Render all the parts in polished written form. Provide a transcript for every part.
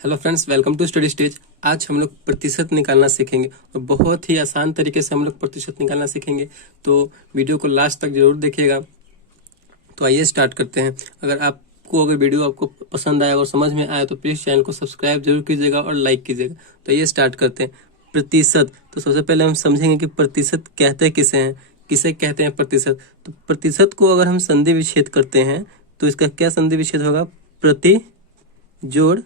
Hello friends, welcome to study stage. आज हम लोग प्रतिशत निकालना सीखेंगे और बहुत ही आसान तरीके से हम लोग प्रतिशत निकालना सीखेंगे। तो वीडियो को लास्ट तक जरूर देखिएगा। तो आइए स्टार्ट करते हैं। अगर वीडियो आपको पसंद आया और समझ में आया तो प्लीज़ चैनल को सब्सक्राइब जरूर कीजिएगा और लाइक कीजिएगा। तो आइए स्टार्ट करते हैं। प्रतिशत, तो सबसे पहले हम समझेंगे कि प्रतिशत कहते किसे हैं, किसे कहते हैं प्रतिशत। तो प्रतिशत को अगर हम संधि विच्छेद करते हैं तो इसका क्या संधि विच्छेद होगा? प्रति जोड़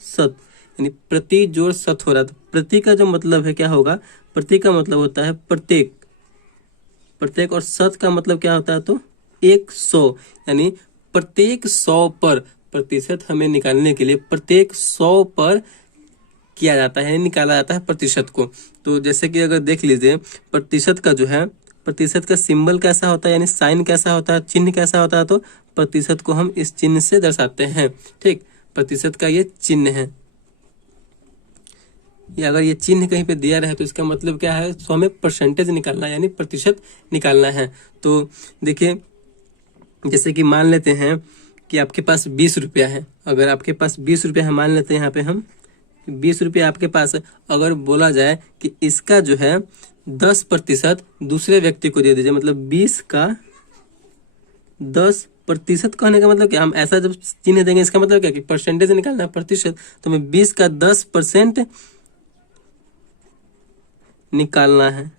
सत, यानी प्रति जोड़ सत हो रहा है। तो प्रति का जो मतलब है क्या होगा? प्रति का मतलब होता है प्रत्येक, प्रत्येक, और सत का मतलब क्या होता है? तो 100, यानी प्रत्येक 100 पर प्रतिशत हमें निकालने के लिए प्रत्येक 100 पर किया जाता है, निकाला जाता है प्रतिशत को। तो जैसे कि अगर देख लीजिए प्रतिशत का जो है, प्रतिशत का सिंबल कैसा होता है, यानी साइन कैसा होता है, चिन्ह कैसा होता है? तो प्रतिशत को हम इस चिन्ह से दर्शाते हैं। ठीक, प्रतिशत का ये चिन्ह है। या अगर ये चिन्ह कहीं पे दिया रहे तो इसका मतलब क्या है? तो हमें परसेंटेज निकालना है, यानी प्रतिशत निकालना है। तो देखिए, जैसे कि मान लेते हैं कि आपके पास 20 रुपया है। अगर आपके पास 20 रुपया है, मान लेते हैं यहाँ पे हम 20 रुपया आपके पास है। अगर बोला जाए कि इसका जो है 10% दूसरे व्यक्ति को दे दीजिए, मतलब 20 का 10% कहने का मतलब क्या? हम ऐसा जब चिन्ह देंगे इसका मतलब क्या कि परसेंटेज निकालना है, प्रतिशत। तो हमें 20 का 10% निकालना है,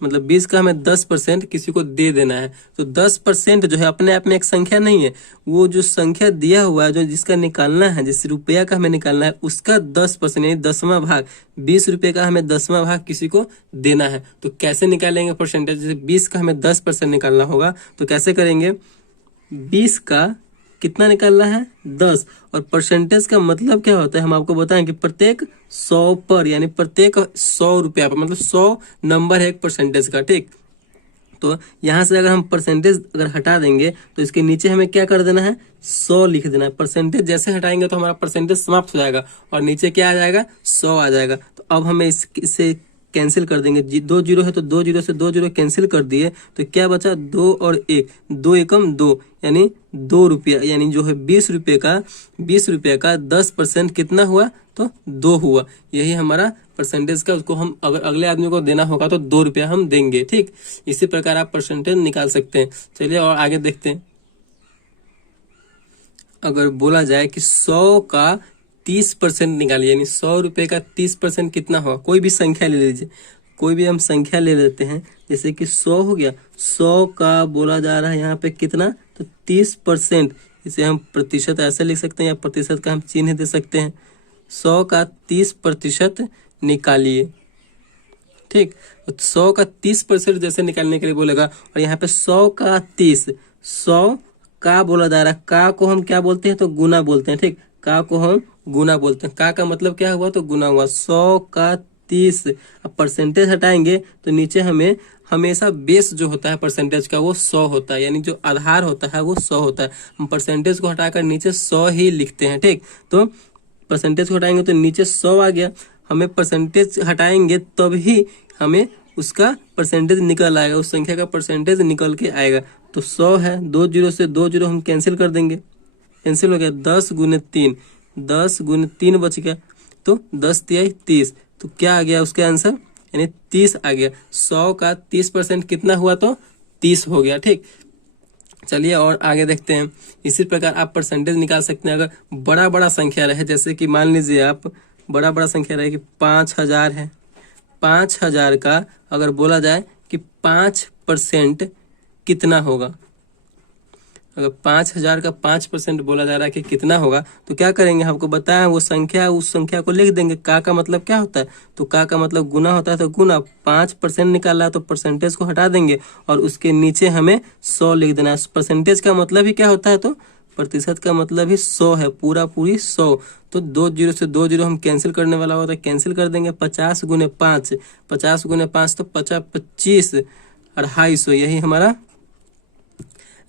मतलब 20 का हमें 10% किसी को दे देना है। तो 10% जो है अपने आप में एक संख्या नहीं है, वो जो संख्या दिया हुआ है, जो जिसका निकालना है, जिस रुपया का हमें निकालना है, उसका 10% यानी 10वां भाग, 20 रुपये का हमें 10वां भाग किसी को देना है। तो कैसे निकालेंगे परसेंटेज? जैसे 20 का हमें 10% निकालना होगा तो कैसे करेंगे? 20 का कितना निकालना है? 10। और परसेंटेज का मतलब क्या होता है? हम आपको बताएं कि प्रत्येक 100 पर, यानी प्रत्येक 100 रुपया पर, मतलब 100 नंबर है एक परसेंटेज का। ठीक, तो यहाँ से अगर हम परसेंटेज अगर हटा देंगे तो इसके नीचे हमें क्या कर देना है? 100 लिख देना है। परसेंटेज जैसे हटाएंगे तो हमारा परसेंटेज समाप्त हो जाएगा और नीचे क्या आ जाएगा? 100 आ जाएगा। तो अब हमें इससे कैंसिल कर देंगे। 2 जीरो है तो 2 जीरो से 2 जीरो कैंसिल कर दिए तो क्या बचा? 2 और 1, 2 एकम 2, यानी 2 रुपया, यानी जो है 20 रुपये का 10% कितना हुआ? तो 2 हुआ। यही हमारा परसेंटेज का, उसको हम अगर अगले आदमी को देना होगा तो 2 रुपया हम देंगे। ठीक, इसी प्रकार आप परसेंटेज निकाल सकते हैं। चलिए और आगे देखते हैं। अगर बोला जाए कि 100 का 30% निकालिए, यानी 100 रुपये का 30% कितना होगा? कोई भी संख्या ले लीजिए, कोई भी हम संख्या ले लेते हैं। जैसे कि 100 हो गया, 100 का बोला जा रहा है यहाँ पे कितना? तो 30%। इसे हम प्रतिशत ऐसे लिख सकते हैं या प्रतिशत का हम चिन्ह दे सकते हैं। 100 का 30% निकालिए। ठीक, तो 100 का 30% जैसे निकालने के लिए बोलेगा, और यहाँ पे 100 का 30, 100 का बोला जा रहा है। का को हम क्या बोलते हैं? तो गुना बोलते हैं। ठीक, का को हम गुना बोलते हैं। का मतलब क्या हुआ? तो गुना हुआ। 100 का 30, अब परसेंटेज हटाएंगे तो नीचे हमें हमेशा बेस जो होता है परसेंटेज का वो 100 होता है, यानी जो आधार होता है वो 100 होता है। हम परसेंटेज को हटाकर नीचे 100 ही लिखते हैं। ठीक, तो परसेंटेज को हटाएंगे तो नीचे 100 आ गया। हमें परसेंटेज हटाएंगे तभी हमें उसका परसेंटेज निकल आएगा, उस संख्या का परसेंटेज निकल के आएगा। तो 100 है, 2 जीरो से 2 जीरो हम कैंसिल कर देंगे, कैंसिल हो गया। 10 गुने 3, 10 गुने 3 बच गया, तो 10 तिहाई 30। तो क्या आ गया उसका आंसर? यानी 30 आ गया। 100 का 30% कितना हुआ? तो 30 हो गया। ठीक, चलिए और आगे देखते हैं। इसी प्रकार आप परसेंटेज निकाल सकते हैं। अगर बड़ा बड़ा संख्या रहे, जैसे कि मान लीजिए आप बड़ा संख्या रहे कि 5000 है, 5000 का अगर बोला जाए कि 5% कितना होगा? अगर 5000 का 5% बोला जा रहा है कि कितना होगा, तो क्या करेंगे? हमको बताया वो संख्या, उस संख्या को लिख देंगे। का मतलब क्या होता है? तो का मतलब गुना होता है। तो गुना 5% निकाला है तो परसेंटेज को हटा देंगे और उसके नीचे हमें 100 लिख देना है। परसेंटेज का मतलब ही क्या होता है? तो प्रतिशत का मतलब ही 100 है, पूरी 100। तो 2 जीरो से 2 जीरो हम कैंसिल करने वाला होता है, कैंसिल कर देंगे। 50 गुने 5, 50 गुने 5 तो 50, 25, 250, यही हमारा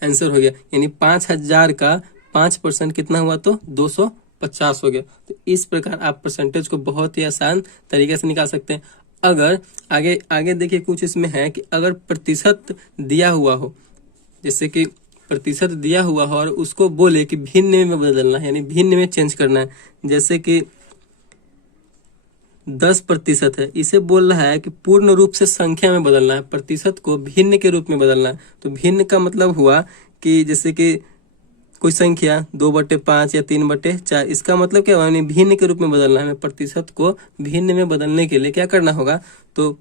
आंसर हो गया। यानी 5000 का 5% कितना हुआ? तो 250 हो गया। तो इस प्रकार आप परसेंटेज को बहुत ही आसान तरीके से निकाल सकते हैं। अगर आगे देखिए कुछ इसमें है कि अगर प्रतिशत दिया हुआ हो, जैसे कि प्रतिशत दिया हुआ हो और उसको बोले कि भिन्न में बदलना है, यानी भिन्न में चेंज करना है। जैसे कि 10% है, इसे बोल रहा है कि पूर्ण रूप से संख्या में बदलना है, प्रतिशत को भिन्न के रूप में बदलना है। तो भिन्न का मतलब हुआ कि जैसे कि कोई संख्या 2/5 या 3/4, इसका मतलब क्या हुआ, यानी भिन्न के रूप में बदलना है। हमें प्रतिशत को भिन्न में बदलने के लिए क्या करना होगा, तो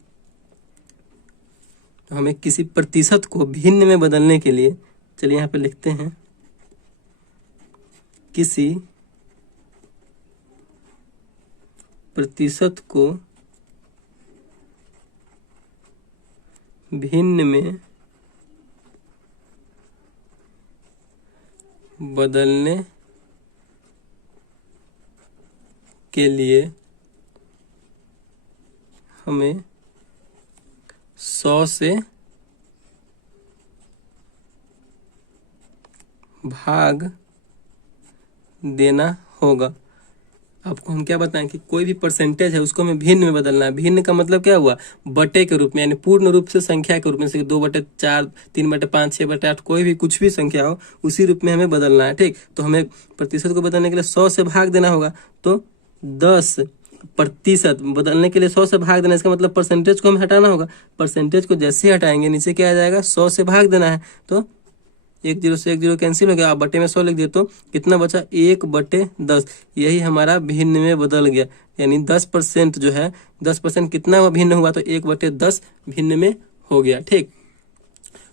हमें किसी प्रतिशत को भिन्न में बदलने के लिए, चलिए यहाँ पे लिखते हैं, किसी प्रतिशत को भिन्न में बदलने के लिए हमें 100 से भाग देना होगा। आपको हम क्या बताएं कि कोई भी परसेंटेज है उसको हमें भिन्न में बदलना है। भिन्न का मतलब क्या हुआ, बटे के रूप में, यानी पूर्ण रूप से संख्या के रूप में, जैसे 2/4, 3/5, 6/8, कोई भी कुछ भी संख्या हो उसी रूप में हमें बदलना है। ठीक, तो हमें प्रतिशत को बदलने के लिए 100 से भाग देना होगा। तो 10% बदलने के लिए 100 से भाग देना, इसका मतलब परसेंटेज को हमें हटाना होगा। परसेंटेज को जैसे ही हटाएंगे नीचे क्या आ जाएगा, 100 से भाग देना है। तो 1 0 से 1 0 कैंसिल हो गया, आप बटे में 100 लिख दिए तो कितना बचा, 1/10। यही हमारा भिन्न में बदल गया, यानी 10% जो है, 10% कितना भिन्न हुआ, तो 1/10 भिन्न में हो गया। ठीक,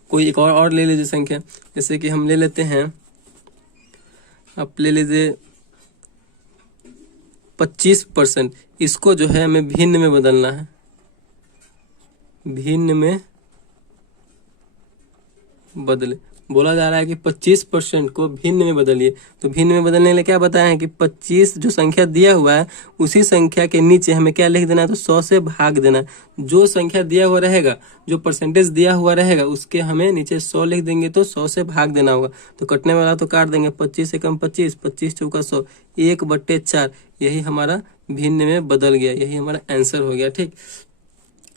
कोई एक और ले लीजिए संख्या, जैसे कि हम ले लेते हैं, आप ले लीजिए 25%, इसको जो है हमें भिन्न में बदलना है, भिन्न में बदले। बोला जा रहा है कि 25% को भिन्न में बदलिए। तो भिन्न में बदलने के लिए क्या बताया है कि 25 जो संख्या दिया हुआ है उसी संख्या के नीचे हमें क्या लिख देना है, तो 100 से भाग देना है। जो संख्या दिया हुआ रहेगा, जो परसेंटेज दिया हुआ रहेगा, उसके हमें नीचे 100 लिख देंगे तो 100 से भाग देना होगा। तो कटने वाला तो काट देंगे, 25 से कम 25, 25 चौका 100, 1/4। यही हमारा भिन्न में बदल गया, यही हमारा आंसर हो गया। ठीक,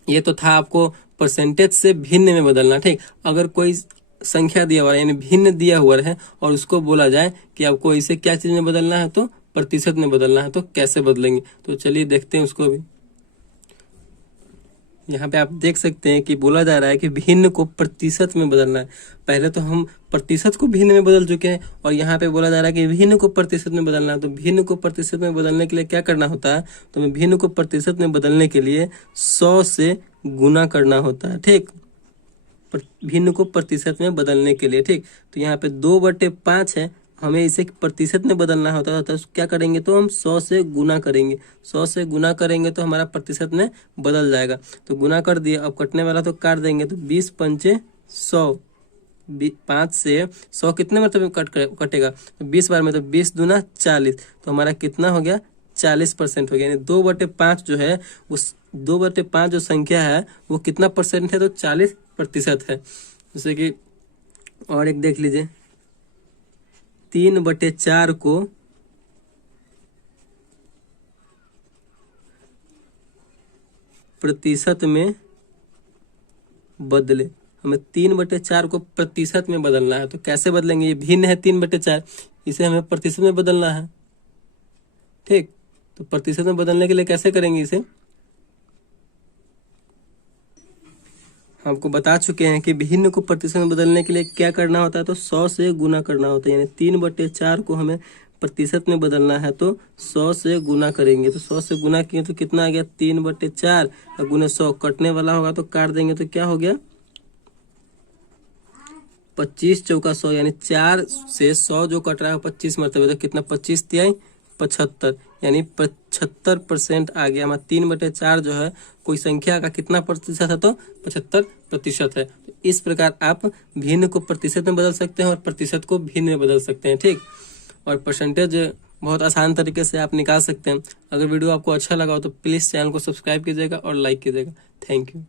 ये तो था आपको परसेंटेज से भिन्न में बदलना। ठीक, अगर कोई संख्या दिया हुआ है, यानी भिन्न दिया हुआ है, और उसको बोला जाए कि आपको इसे क्या चीज में बदलना है, तो प्रतिशत में बदलना है, तो कैसे बदलेंगे, तो चलिए देखते हैं उसको भी। यहाँ पे आप देख सकते हैं कि बोला जा रहा है कि भिन्न को प्रतिशत में बदलना है। पहले तो हम प्रतिशत को भिन्न में बदल चुके हैं, और यहाँ पे बोला जा रहा है कि भिन्न को प्रतिशत में बदलना है। तो भिन्न को प्रतिशत में बदलने के लिए क्या करना होता है, तो हमें भिन्न को प्रतिशत में बदलने के लिए 100 से गुना करना होता है। ठीक, भिन्न को प्रतिशत में बदलने के लिए। ठीक, तो यहाँ पे 2/5 है, हमें इसे प्रतिशत में बदलना होता है, तो क्या करेंगे, तो हम 100 से गुना करेंगे। 100 से गुना करेंगे तो हमारा प्रतिशत में बदल जाएगा। तो गुना कर दिए, अब कटने वाला तो काट देंगे, तो 20 पंचे 100, 5 से 100 कितने मतलब कटेगा, तो 20 बार में, तो 20 दूना 40, तो हमारा कितना हो गया, 40% हो गया। यानी 2/5 जो है, उस 2/5 जो संख्या है वो कितना परसेंट है, तो 40% है। जैसे कि और एक देख लीजिए, 3/4 को प्रतिशत में बदले। हमें 3/4 को प्रतिशत में बदलना है, तो कैसे बदलेंगे, ये भिन्न है 3/4, इसे हमें प्रतिशत में बदलना है। ठीक, तो प्रतिशत में बदलने के लिए कैसे करेंगे, इसे आपको बता चुके हैं कि भिन्न को प्रतिशत में बदलने के लिए क्या करना होता है, तो 100 से गुना करना होता है। यानी 3/4 को हमें प्रतिशत में बदलना है, तो 100 से गुना करेंगे। तो 100 से गुना किए तो कितना आ गया, 3/4 और गुना 100, कटने वाला होगा तो काट देंगे, तो क्या हो गया, 25 चौका 100, यानी 4 से 100 जो कट रहा है 25 मरतबे, तो कितना, 25 तिहाई 75, यानी 75% आ गया। हमारा 3/4 जो है कोई संख्या का कितना प्रतिशत है, तो 75% है। तो इस प्रकार आप भिन्न को प्रतिशत में बदल सकते हैं और प्रतिशत को भिन्न में बदल सकते हैं। ठीक, और परसेंटेज बहुत आसान तरीके से आप निकाल सकते हैं। अगर वीडियो आपको अच्छा लगा हो तो प्लीज़ चैनल को सब्सक्राइब कीजिएगा और लाइक कीजिएगा। Thank you.